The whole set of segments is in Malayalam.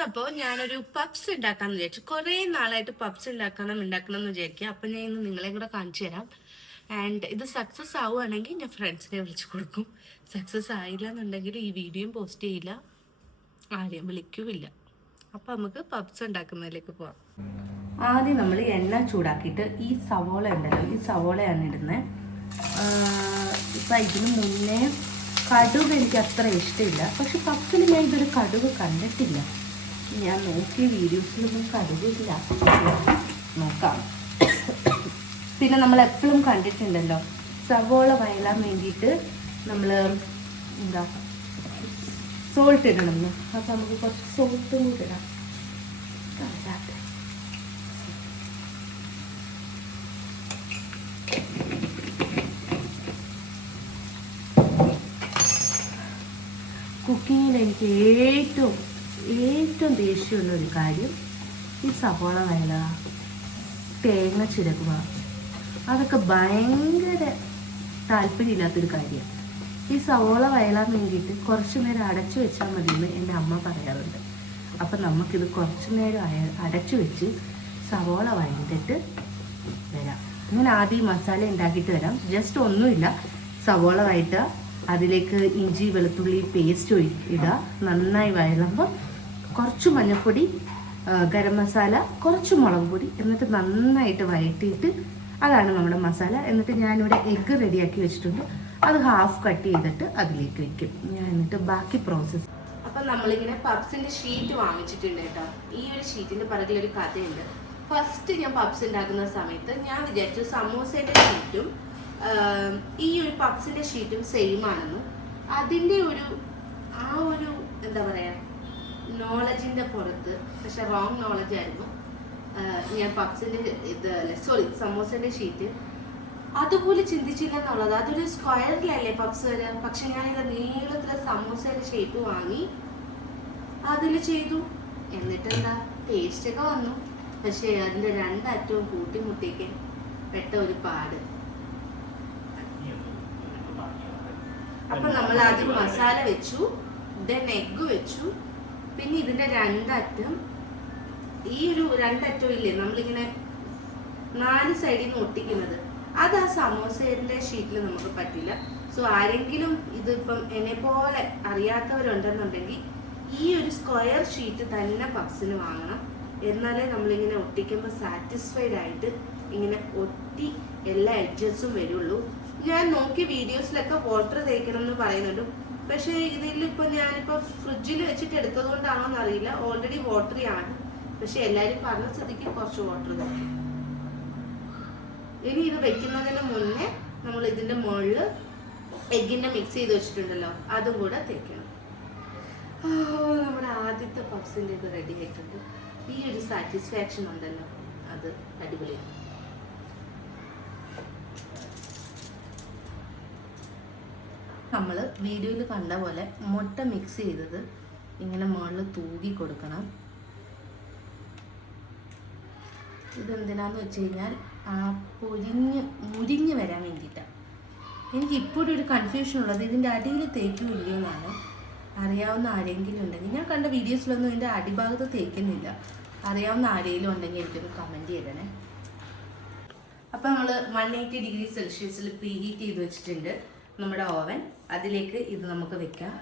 ഇന്നപ്പോ ഞാനൊരു പപ്സ് ഉണ്ടാക്കാന്ന് വിചാരിച്ചു. കുറേ നാളായിട്ട് പപ്സ് ഉണ്ടാക്കണം എന്ന് വിചാരിക്കുക. അപ്പൊ ഞാൻ ഇന്ന് നിങ്ങളെ കൂടെ കാണിച്ചു തരാം. ആൻഡ് ഇത് സക്സസ് ആവുകയാണെങ്കിൽ ഞാൻ ഫ്രണ്ട്സിനെ വിളിച്ചു കൊടുക്കും. സക്സസ് ആയില്ല എന്നുണ്ടെങ്കിൽ ഈ വീഡിയോയും പോസ്റ്റ് ചെയ്യില്ല, ആരെയും വിളിക്കൂല്ല. അപ്പൊ നമുക്ക് പപ്സ് ഉണ്ടാക്കുന്നതിലേക്ക് പോവാം. ആദ്യം നമ്മൾ എണ്ണ ചൂടാക്കിയിട്ട് ഈ സവോള ഉണ്ടല്ലോ, ഈ സവോളയാണ് ഇടുന്നത്. ഇപ്പം ഇതിന് മുന്നേ കടുക് എനിക്ക് അത്ര ഇഷ്ടമില്ല, പക്ഷെ പപ്സിൽ ഞാൻ ഇതൊരു കടുക് കണ്ടിട്ടില്ല. ഞാൻ നോക്കിയ വീഡിയോസിലൊന്നും കടുകില്ല, നോക്കാം. പിന്നെ നമ്മൾ എപ്പോഴും കണ്ടിട്ടുണ്ടല്ലോ സവോള വയലാൻ വേണ്ടിയിട്ട് നമ്മൾ എന്താ സോൾട്ട് ഇടണമെന്ന്. അപ്പം നമുക്ക് കുറച്ച് സോൾട്ടും കൂടി ഇടാം. കുക്കിങ്ങിൽ എനിക്ക് ഏറ്റവും ദേഷ്യമുള്ള ഒരു കാര്യം ഈ സവോള വയല, തേങ്ങ ചിരകുക, അതൊക്കെ ഭയങ്കര താല്പര്യമില്ലാത്തൊരു കാര്യമാണ്. ഈ സവോള വയലാൻ വേണ്ടിയിട്ട് കുറച്ച് നേരം അടച്ചു വെച്ചാൽ മതിയെന്ന് എൻ്റെ അമ്മ പറയാറുണ്ട്. അപ്പം നമുക്കിത് കുറച്ച് നേരം അടച്ചു വെച്ച് സവോള വഴണ്ടിട്ട് വരാം. ഞാൻ ആദ്യം മസാല ഉണ്ടാക്കിയിട്ട് വരാം. ജസ്റ്റ് ഒന്നുമില്ല, സവോള വഴറ്റുക, അതിലേക്ക് ഇഞ്ചി വെളുത്തുള്ളി പേസ്റ്റ് ഇടുക, നന്നായി വഴലുമ്പോൾ കുറച്ച് മഞ്ഞൾപ്പൊടി, ഗരം മസാല, കുറച്ച് മുളക് പൊടി, എന്നിട്ട് നന്നായിട്ട് വഴറ്റിയിട്ട് അതാണ് നമ്മുടെ മസാല. എന്നിട്ട് ഞാനിവിടെ എഗ്ഗ് റെഡിയാക്കി വെച്ചിട്ടുണ്ട്, അത് ഹാഫ് കട്ട് ചെയ്തിട്ട് അതിലേക്ക് വെക്കും ഞാൻ. എന്നിട്ട് ബാക്കി പ്രോസസ്സ്. അപ്പം നമ്മളിങ്ങനെ പപ്സിൻ്റെ ഷീറ്റ് വാങ്ങിച്ചിട്ടുണ്ട് കേട്ടോ. ഈ ഒരു ഷീറ്റിൻ്റെ പിറകിലൊരു കഥയുണ്ട്. ഫസ്റ്റ് ഞാൻ പപ്സ് ഉണ്ടാക്കുന്ന സമയത്ത് ഞാൻ വിചാരിച്ചു സമൂസയുടെ ഷീറ്റും ഈ ഒരു പപ്സിൻ്റെ ഷീറ്റും സെയിം ആണെന്ന്. അതിൻ്റെ ഒരു എന്താ പറയുക, നോളജിൻ്റെ പുറത്ത്, പക്ഷെ റോങ് നോളജ് ആയിരുന്നു. ഞാൻ പപ്സിൻ്റെ സമൂസൻ്റെ ഷീറ്റ് അതുപോലെ ചിന്തിച്ചില്ല എന്നുള്ളത്. അതൊരു സ്ക്വയറിലല്ലേ പപ്സ് വരിക, പക്ഷെ ഞാനിത് നീളത്തിലെ സമൂസയുടെ ഷേപ്പ് വാങ്ങി അതിൽ ചെയ്തു. എന്നിട്ടെന്താ, ടേസ്റ്റൊക്കെ വന്നു, പക്ഷെ അതിൻ്റെ രണ്ടറ്റവും കൂട്ടിമുട്ടിക്ക് പെട്ട ഒരു പാട്. അപ്പൊ നമ്മൾ ആദ്യം മസാല വെച്ചു, ദെൻ എഗ്ഗ് വെച്ചു, പിന്നെ ഇതിന്റെ രണ്ടറ്റം, ഈ ഒരു രണ്ടറ്റം ഇല്ലേ നമ്മളിങ്ങനെ 4 സൈഡിൽ നിന്ന് ഒട്ടിക്കുന്നത്, അത് ആ സമോസയുടെ ഷീറ്റിൽ നമുക്ക് പറ്റില്ല. സോ ആരെങ്കിലും ഇതിപ്പം എന്നെ പോലെ അറിയാത്തവരുണ്ടെന്നുണ്ടെങ്കിൽ ഈ ഒരു സ്ക്വയർ ഷീറ്റ് തന്നെ പപ്സിന് വാങ്ങണം. എന്നാലേ നമ്മളിങ്ങനെ ഒട്ടിക്കുമ്പോൾ സാറ്റിസ്ഫൈഡ് ആയിട്ട് ഇങ്ങനെ ഒട്ടി എല്ലാ എഡ്ജസും വരുള്ളൂ. ഞാൻ നോക്കിയ വീഡിയോസിലൊക്കെ വാട്ടർ തേക്കണം എന്ന് പറയുന്നുണ്ട്, പക്ഷേ ഇതിലിപ്പോൾ ഞാനിപ്പോൾ ഫ്രിഡ്ജിൽ വെച്ചിട്ട് എടുത്തത് കൊണ്ടാണോ എന്നറിയില്ല, ഓൾറെഡി വാട്ടറി ആണ്. പക്ഷെ എല്ലാവരും പറഞ്ഞ സ്ഥിതിക്ക് കുറച്ച് വാട്ടർ തേക്കും. ഇനി ഇത് വെക്കുന്നതിന് മുന്നേ നമ്മൾ ഇതിൻ്റെ മുകളിൽ എഗ്ഗിൻ്റെ മിക്സ് ചെയ്ത് വെച്ചിട്ടുണ്ടല്ലോ, അതും കൂടെ തേക്കണം. നമ്മുടെ ആദ്യത്തെ പപ്സിൻ്റെ ഇത് റെഡി ആയിട്ടുണ്ട്. ഈ ഒരു സാറ്റിസ്ഫാക്ഷൻ ഉണ്ടല്ലോ, അത് അടിപൊളിയാണ്. നമ്മൾ വീഡിയോയിൽ കണ്ട പോലെ മുട്ട മിക്സ് ചെയ്തത് ഇങ്ങനെ മുകളിൽ തൂകി കൊടുക്കണം. ഇതെന്തിനാന്ന് വെച്ച് കഴിഞ്ഞാൽ ആ മുരിഞ്ഞ് വരാൻ വേണ്ടിയിട്ടാണ്. എനിക്ക് ഇപ്പോഴും ഒരു കൺഫ്യൂഷൻ ഉള്ളത് ഇതിൻ്റെ അടിയിൽ തേക്കും ഇല്ലയോ എന്നാണ്. അറിയാവുന്ന ആരെങ്കിലും ഉണ്ടെങ്കിൽ, ഞാൻ കണ്ട വീഡിയോസിലൊന്നും ഇതിൻ്റെ അടിഭാഗത്ത് തേക്കുന്നില്ല, അറിയാവുന്ന ആരെങ്കിലും ഉണ്ടെങ്കിൽ എനിക്കൊന്ന് കമൻറ്റ് ചെയ്യണേ. അപ്പോൾ നമ്മൾ 180 ഡിഗ്രി സെൽഷ്യസിൽ പ്രീ ഹീറ്റ് ചെയ്ത് വെച്ചിട്ടുണ്ട് നമ്മുടെ ഓവൻ. അതിലേക്ക് ഇത് നമുക്ക് വെക്കാം.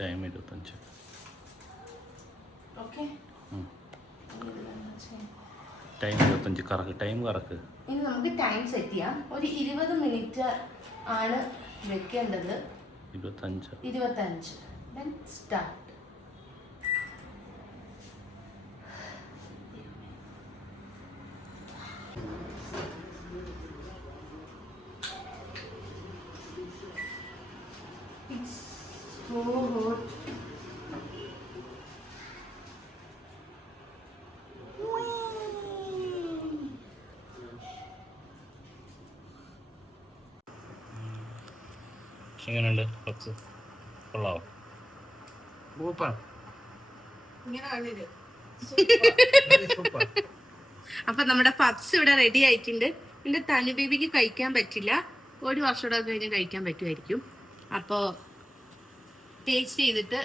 ടൈം 25. ഓക്കെ, ടൈം 25 കറക്ക്, ടൈം കറക്ക്. ഇനി നമുക്ക് ടൈം സെറ്റ് ചെയ്യാം. ഒരു 20 മിനിറ്റ് ആണ് വെക്കേണ്ടത്. 25. Then start. It's so hot. എങ്ങനെയുണ്ട് പപ്സ്? കൊള്ളാവോ? അപ്പൊ നമ്മുടെ പപ്സ് ഇവിടെ റെഡി ആയിട്ടുണ്ട്. എൻ്റെ തനു ബേബിക്ക് കഴിക്കാൻ പറ്റില്ല. 1 വർഷം കഴിഞ്ഞ് കഴിക്കാൻ പറ്റുമായിരിക്കും. അപ്പോൾ ടേസ്റ്റ് ചെയ്തിട്ട്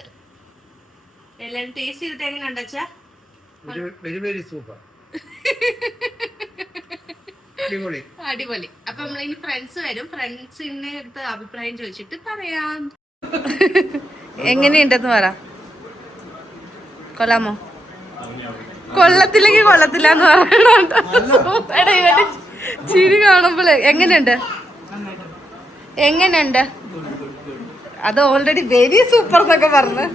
എല്ലാവരും ടേസ്റ്റ് ചെയ്തിട്ട് എങ്ങനെ ഉണ്ടാച്ചാ? വെരി സൂപ്പർ, അടിപൊളി. അപ്പൊ നമ്മളിനി ഫ്രണ്ട്സ് വരും, ഫ്രണ്ട്സിന്റെ അടുത്ത് അഭിപ്രായം ചോദിച്ചിട്ട് പറയാം. എങ്ങനെയുണ്ടെന്ന് പറ. കൊള്ളാമോ? കൊള്ളത്തില്ലെങ്കിൽ കൊള്ളത്തില്ല എന്ന് പറയണ ചിരി കാണുമ്പോളേ. എങ്ങനെയുണ്ട്? അത് ഓൾറെഡി വെരി സൂപ്പർ എന്നൊക്കെ പറഞ്ഞു.